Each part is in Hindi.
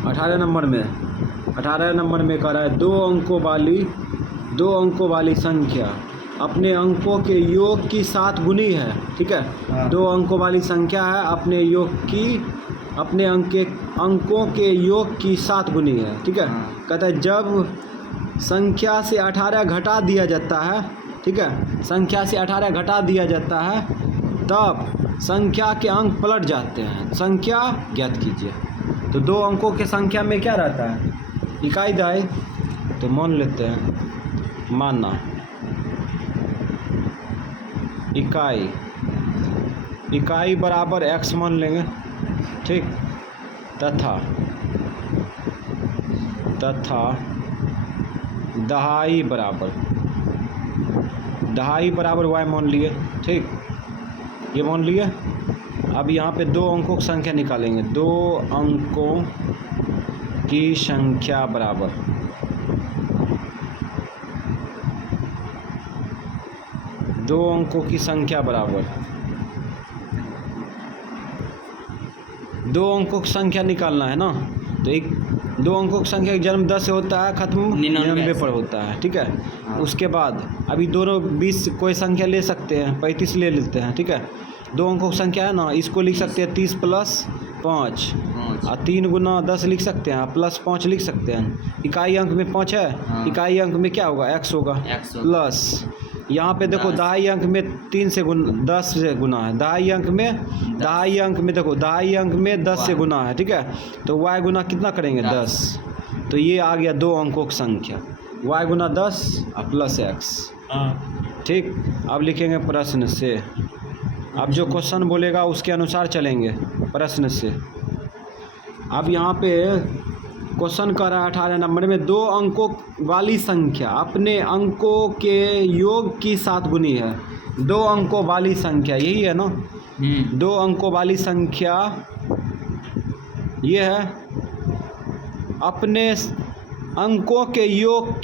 18 नंबर में कह रहा है दो अंकों वाली संख्या अपने अंकों के योग की 7 गुनी है। ठीक है, हाँ। 2 अंकों वाली संख्या है अपने अंकों के योग की 7 गुनी है। ठीक है, हाँ। कहता है जब संख्या से 18 घटा दिया जाता है, ठीक है, संख्या से 18 घटा दिया जाता है तब संख्या के अंक पलट जाते हैं। संख्या ज्ञात कीजिए। तो 2 अंकों के संख्या में क्या रहता है? इकाई दहाई। तो मान लेते हैं, मानना इकाई बराबर x मान लेंगे। ठीक, तथा दहाई बराबर y मान लिए। ठीक, ये मान लिए। अब यहाँ पे 2 अंकों की संख्या निकालेंगे। 2 अंकों की संख्या बराबर 2 अंकों की संख्या बराबर 2 अंकों की संख्या निकालना है ना। तो 2 अंकों की संख्या जन्म 10 से होता है, खत्म 99 पर होता है। ठीक है, हाँ। उसके बाद अभी दोनों 20 कोई संख्या ले सकते हैं, 35 ले लेते हैं। ठीक है, 2 अंकों की संख्या है ना, इसको लिख सकते हैं 30 + 5 और 3 × 10 लिख सकते हैं, +5 लिख सकते हैं। इकाई अंक में 5 है। हाँ। इकाई अंक में क्या होगा? x होगा। प्लस यहाँ पे देखो दहाई अंक में 10 से गुना है। दहाई अंक में देखो दहाई अंक में 10 से गुना है। ठीक है, तो y गुना कितना करेंगे? 10। तो ये आ गया 2 अंकों की संख्या, y गुना 10 और प्लस x। ठीक, अब लिखेंगे प्रश्न से। अब जो क्वेश्चन बोलेगा उसके अनुसार चलेंगे प्रश्न से। अब यहाँ पे क्वेश्चन कर रहा है 18 नंबर में 2 अंकों वाली संख्या अपने अंकों के योग की 7 गुनी है। 2 अंकों वाली संख्या यही है ना। 2 अंकों वाली संख्या ये है अपने अंकों के योग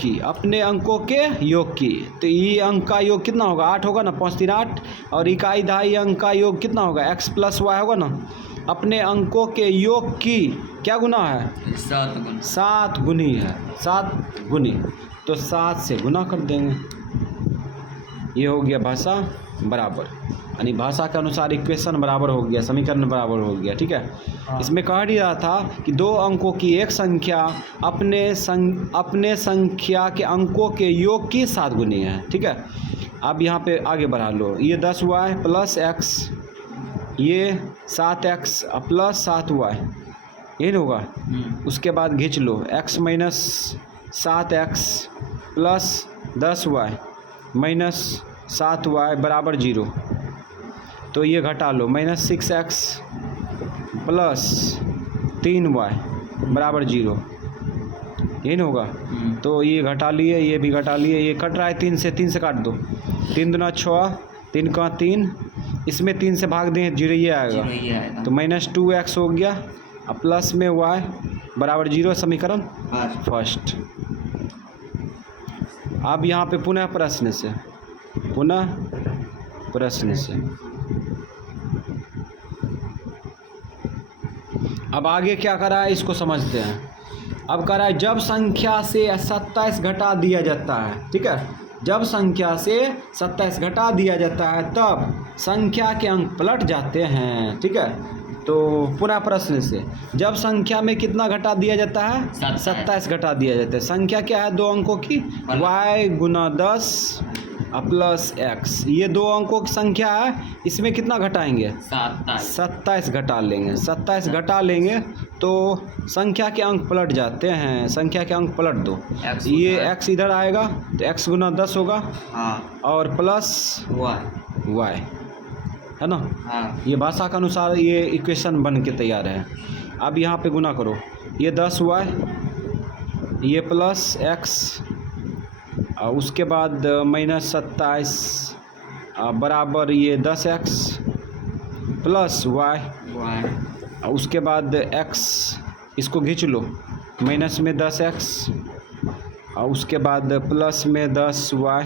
की। तो ये अंक का योग कितना होगा? 8 होगा ना, 5 3 8। और इकाई दहाई अंक का योग कितना होगा? x + y होगा ना। अपने अंकों के योग की क्या गुना है? 7 गुनी है। 7 गुनी, तो 7 से गुना कर देंगे। ये हो गया भाषा बराबर, यानी भाषा के अनुसार इक्वेशन बराबर हो गया, समीकरण बराबर हो गया। ठीक है, इसमें कह रहा था कि 2 अंकों की एक संख्या अपने संख्या के अंकों के योग की 7 गुनी है। ठीक है, अब यहाँ पे आगे बढ़ा लो। ये 10y + x, ये 7x + 7y, यही ना होगा। उसके बाद खींच लो x - 7x + 10y - 7y बराबर 0। तो ये घटा लो, -6x + 3y बराबर 0, यही ना होगा। तो ये घटा लिए, ये भी घटा लिए। ये कट रहा है 3 से काट दो। 3 दूना 6, 3 का 3, इसमें 3 से भाग दें 0 ये आएगा। तो -2x हो गया और प्लस में y बराबर 0, समीकरण फर्स्ट। अब यहाँ पे पुनः प्रश्न से अब आगे क्या करा है इसको समझते हैं। अब करा है जब संख्या से 27 घटा दिया जाता है। ठीक है, जब संख्या से 27 घटा दिया जाता है तब संख्या के अंक पलट जाते हैं। ठीक है, तो पुनः प्रश्न से जब संख्या में कितना घटा दिया जाता है? 27 घटा दिया जाता है। संख्या क्या है? 2 अंकों की, y गुना 10 प्लस x। ये 2 अंकों की संख्या है, इसमें कितना घटाएंगे? 27 घटा लेंगे। 27 घटा लेंगे तो संख्या के अंक पलट जाते हैं। संख्या के अंक पलट दो, ये x इधर आएगा तो x गुना 10 होगा। और प्लस y है ना। ये भाषा के अनुसार ये इक्वेशन बन के तैयार है। अब यहाँ पे गुना करो, ये 10y, ये प्लस x, और उसके बाद -27 बराबर ये 10x प्लस y, और उसके बाद x, इसको खींच लो, माइनस में 10x और उसके बाद प्लस में 10y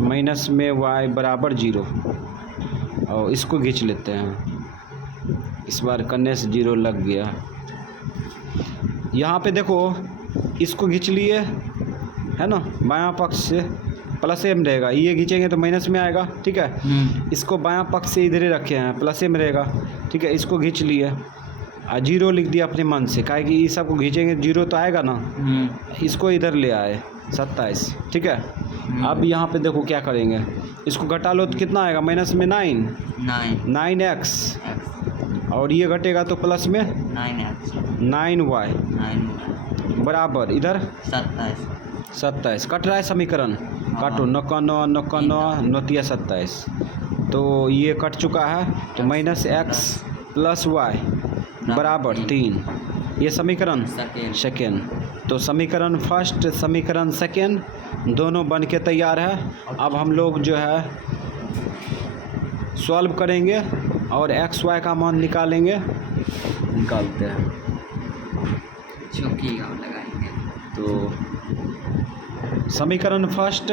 माइनस में y बराबर 0, और इसको खींच लेते हैं। इस बार करने से 0 लग गया। यहाँ पे देखो इसको खींच लिए है ना, बायां पक्ष से प्लस में रहेगा, ये खींचेंगे तो माइनस में आएगा, ठीक है। इसको बायां पक्ष से इधर ही रखे हैं, प्लस में रहेगा, ठीक है। इसको खींच लिए और जीरो लिख दिया अपने मन से, काहे कि ये सब को खींचेंगे जीरो तो आएगा ना। इसको इधर ले आए 27, ठीक है। अब यहाँ पे देखो क्या करेंगे, इसको घटा लो तो कितना आएगा, माइनस में 9x, और ये घटेगा तो प्लस में 9y बराबर इधर 27। कट रहा है समीकरण, काटो, 9 नौतिया 27, तो ये कट चुका है, तो माइनस x प्लस y बराबर 3। ये समीकरण सेकेंड। तो समीकरण फर्स्ट, समीकरण सेकेंड दोनों बन के तैयार है। अब हम लोग जो है सॉल्व करेंगे और x y का मान निकालते हैं। चौकी गाँव लगाएंगे। तो समीकरण फर्स्ट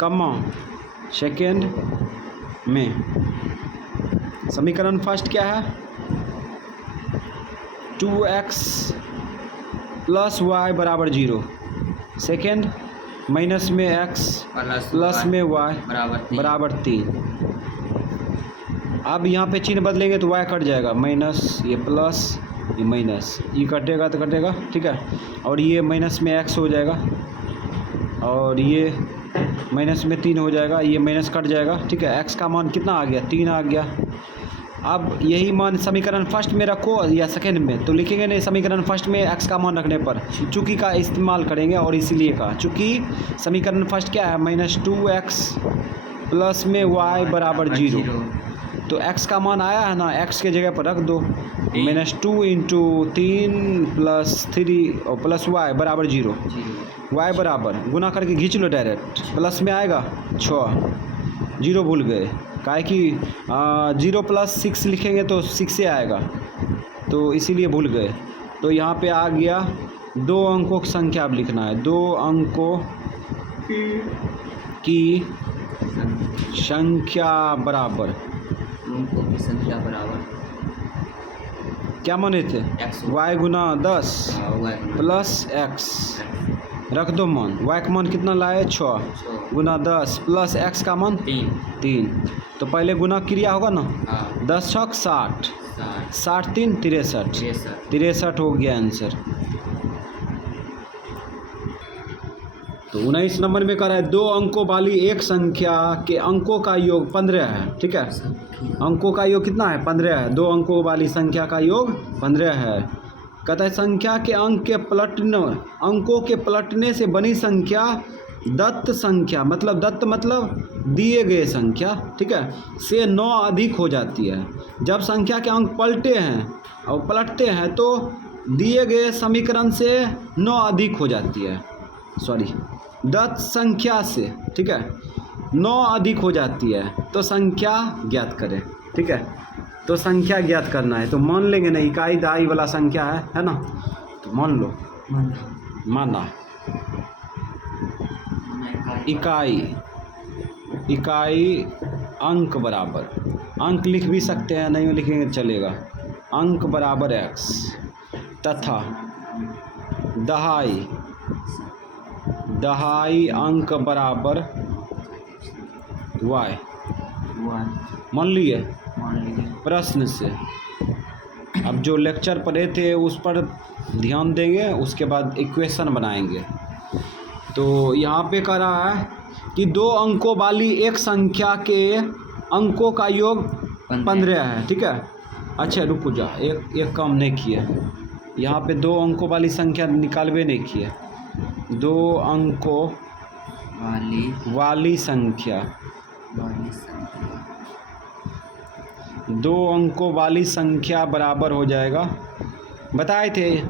कमा सेकेंड में, समीकरण फर्स्ट क्या है, 2x प्लस y बराबर 0, सेकेंड माइनस में x प्लस में y बराबर 3। अब यहाँ पे चिन्ह बदलेंगे तो y कट जाएगा, माइनस ये प्लस ये माइनस, ये कटेगा तो कटेगा, ठीक है। और ये माइनस में x हो जाएगा, और ये माइनस में 3 हो जाएगा, ये माइनस कट जाएगा, ठीक है। x का मान कितना आ गया, 3 आ गया। अब यही मान समीकरण फर्स्ट में रखो या सेकेंड में, तो लिखेंगे नहीं, समीकरण फर्स्ट में x का मान रखने पर चूँकि का इस्तेमाल करेंगे, और इसीलिए का चूँकि समीकरण फर्स्ट क्या है, -2x प्लस में y बराबर 0, तो x का मान आया है ना, x के जगह पर रख दो, -2 इंटू 3 प्लस 3 और प्लस y बराबर 0, y बराबर गुना करके खींच लो डायरेक्ट, प्लस में आएगा 6, 0 भूल गए, काहे कि 0 प्लस 6 लिखेंगे तो 6 से आएगा, तो इसीलिए भूल गए। तो यहाँ पे आ गया 2 अंकों की संख्या अब लिखना है, 2 अंकों की संख्या बराबर, क्या माने थे, y गुना 10 प्लस x, रख दो मान, y का मान कितना लाए 6 गुना 10 प्लस x का मान 3। तो पहले गुना क्रिया होगा ना, 10 छक 60, 60 3 63 हो गया आंसर। तो 19 नंबर में कह रहा है 2 अंकों वाली एक संख्या के अंकों का योग 15 है, ठीक है। अंकों का योग कितना है, 15 है। 2 अंकों वाली संख्या का योग 15 है। कहता है संख्या के अंकों के पलटने से बनी संख्या दत्त संख्या, मतलब दत्त मतलब दिए गए संख्या, ठीक है, से 9 अधिक हो जाती है। जब संख्या के अंक पलटे हैं और पलटते हैं तो दिए गए समीकरण से 9 अधिक हो जाती है, दत्त संख्या से, ठीक है, 9 अधिक हो जाती है, तो संख्या ज्ञात करें, ठीक है। तो संख्या ज्ञात करना है, तो मान लेंगे ना, इकाई दहाई वाला संख्या है ना, तो मान लो, माना इकाई अंक बराबर, अंक लिख भी सकते हैं, नहीं लिखेंगे चलेगा, अंक बराबर x तथा दहाई अंक बराबर y। मान लिए प्रश्न से। अब जो लेक्चर पढ़े थे उस पर ध्यान देंगे, उसके बाद इक्वेशन बनाएंगे। तो यहाँ पे कह रहा है कि 2 अंकों वाली एक संख्या के अंकों का योग 15 है, ठीक है। अच्छा रुको जा, एक काम नहीं किए, यहाँ पे 2 अंकों वाली संख्या निकालवे नहीं किए, 2 अंकों वाली संख्या, 2 अंकों वाली संख्या बराबर हो जाएगा, बताए थे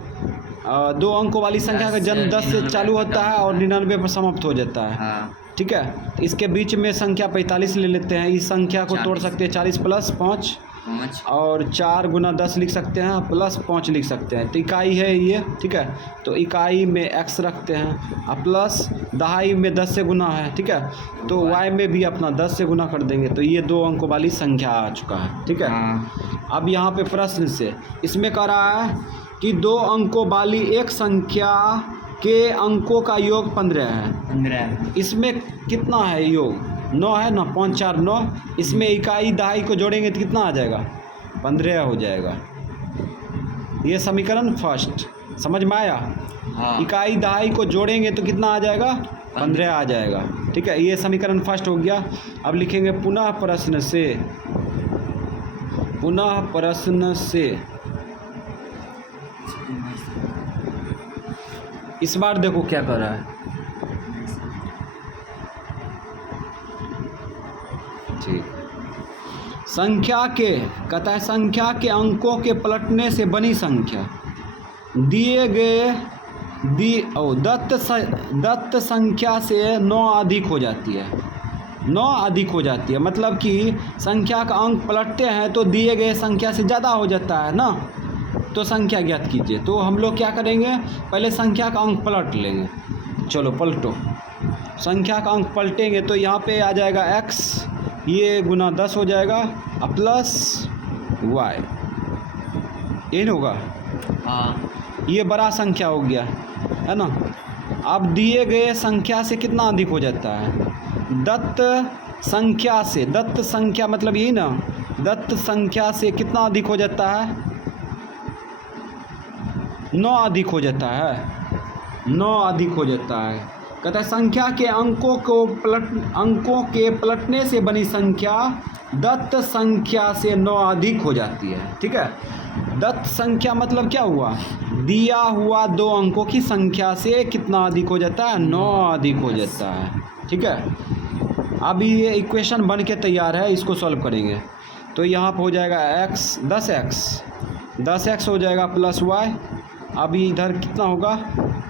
2 अंकों वाली संख्या का जन्म 10 से चालू होता है और 99 पर समाप्त हो जाता है, ठीक है। इसके बीच में संख्या 45 ले लेते हैं, इस संख्या को तोड़ सकते हैं 40 प्लस 5 5 और 4 गुना 10 लिख सकते हैं प्लस 5 लिख सकते हैं। तो इकाई है ये, ठीक है। तो इकाई में x रखते हैं और प्लस दहाई में 10 से गुना है, ठीक है। तो y में भी अपना 10 से गुना कर देंगे। तो ये 2 अंकों वाली संख्या आ चुका है, ठीक है। अब यहाँ पे प्रश्न से इसमें कह रहा है कि 2 अंकों वाली एक संख्या के अंकों का योग 15 है। 15 इसमें कितना है योग? 9 है ना, 5 4 9। इसमें इकाई दहाई को जोड़ेंगे तो कितना आ जाएगा? 15 हो जाएगा। ये समीकरण फर्स्ट समझ में आया? इकाई दहाई को जोड़ेंगे तो कितना आ जाएगा? 15 आ जाएगा, ठीक है। ये समीकरण फर्स्ट हो गया। अब लिखेंगे पुनः प्रश्न से इस बार देखो क्या कर रहा है। ठीक, संख्या के कहता है संख्या के अंकों के पलटने से बनी संख्या दिए गए दत्त संख्या से 9 अधिक हो जाती है। 9 अधिक हो जाती है मतलब कि संख्या का अंक पलटते हैं तो दिए गए संख्या से ज़्यादा हो जाता है ना। तो संख्या ज्ञात कीजिए। तो हम लोग क्या करेंगे, पहले संख्या का अंक पलट लेंगे। चलो पलटो, संख्या का अंक पलटेंगे तो यहाँ पे आ जाएगा x, ये गुना 10 हो जाएगा और प्लस y, ये नहीं होगा? हाँ, ये बड़ा संख्या हो गया है ना। अब दिए गए संख्या से कितना अधिक हो जाता है? दत्त संख्या मतलब यही ना, दत्त संख्या से कितना अधिक हो जाता है? 9 अधिक हो जाता है। 9 अधिक हो जाता है। कहता है संख्या के अंकों के पलटने से बनी संख्या दत्त संख्या से 9 अधिक हो जाती है, ठीक है। दत्त संख्या मतलब क्या हुआ? दिया हुआ 2 अंकों की संख्या से कितना अधिक हो जाता है? 9 अधिक हो जाता है, ठीक है। अब ये इक्वेशन बन के तैयार है, इसको सॉल्व करेंगे। तो यहाँ पर हो जाएगा x 10x हो जाएगा प्लस y। अभी इधर कितना होगा?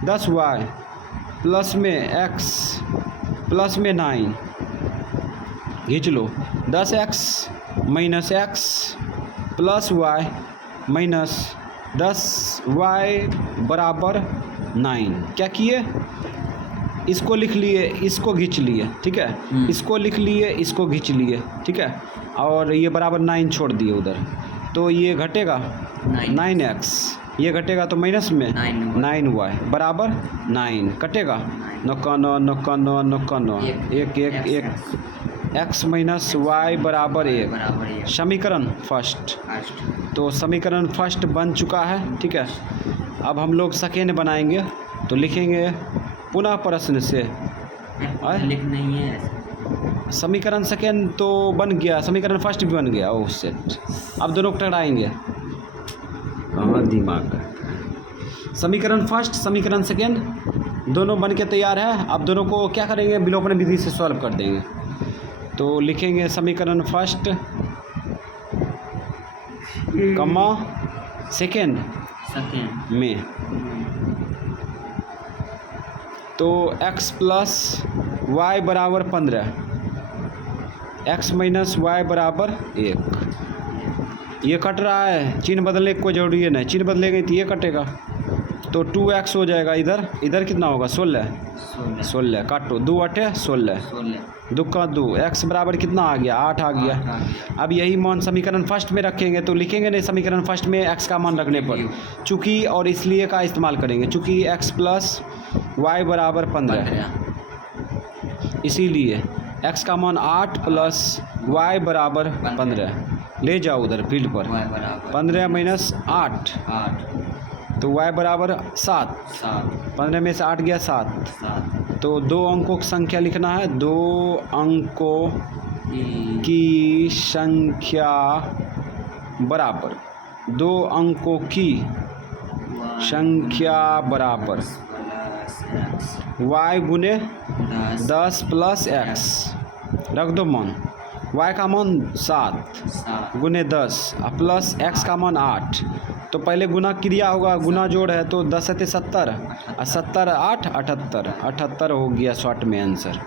10y प्लस में x प्लस में 9 खींच लो। 10x minus x plus y minus 10y बराबर 9। क्या किए? इसको लिख लिए, इसको खींच लिए, ठीक है। इसको लिख लिए, इसको खींच लिए, ठीक है। और ये बराबर 9 छोड़ दिए उधर। तो ये घटेगा 9x, ये घटेगा तो माइनस में 9y बराबर 9 कटेगा। 9 1 x माइनस y बराबर 1। समीकरण फर्स्ट। तो समीकरण फर्स्ट बन चुका है, ठीक है। अब हम लोग सेकेंड बनाएंगे। तो लिखेंगे पुनः प्रश्न से नहीं है। समीकरण सेकेंड तो बन गया, समीकरण फर्स्ट भी बन गया। ओह सेट, अब दोनों टकराएंगे। कहाँ दिमाग का। समीकरण फर्स्ट समीकरण सेकेंड दोनों बन के तैयार है। अब दोनों को क्या करेंगे? विलोपन विधि से सॉल्व कर देंगे। तो लिखेंगे समीकरण फर्स्ट कमा सेकेंड में। तो x प्लस वाई बराबर 15, x माइनस वाई बराबर 1। ये कट रहा है, चिन्ह बदलने की कोई ज़रूरी है नहीं। चिन्ह बदलेंगे तो ये कटेगा, तो 2x हो जाएगा। इधर कितना होगा? 16 काटो, 2 8 16 2 का 2, x बराबर कितना आ गया? 8 आ गया। अब यही मान समीकरण फर्स्ट में रखेंगे। तो लिखेंगे नहीं समीकरण फर्स्ट में x का मान रखने पर चूँकि और इसलिए का इस्तेमाल करेंगे, चूँकि x प्लस वाई बराबर 15, इसीलिए x का मान 8 प्लस y बराबर 15। ले जाओ उधर फील्ड पर। 15 माइनस 8 तो y बराबर 7। 15 में से 8 गया 7। तो 2 अंकों की संख्या लिखना है। 2 अंकों की संख्या बराबर 2 अंकों की संख्या बराबर y गुने 10 प्लस x। रख दो मान। y का मान 7 गुने 10 प्लस x का मान 8। तो पहले गुना क्रिया होगा, गुना जोड़ है तो 10 7 70 और 70 8 78 हो गया शॉर्ट में आंसर।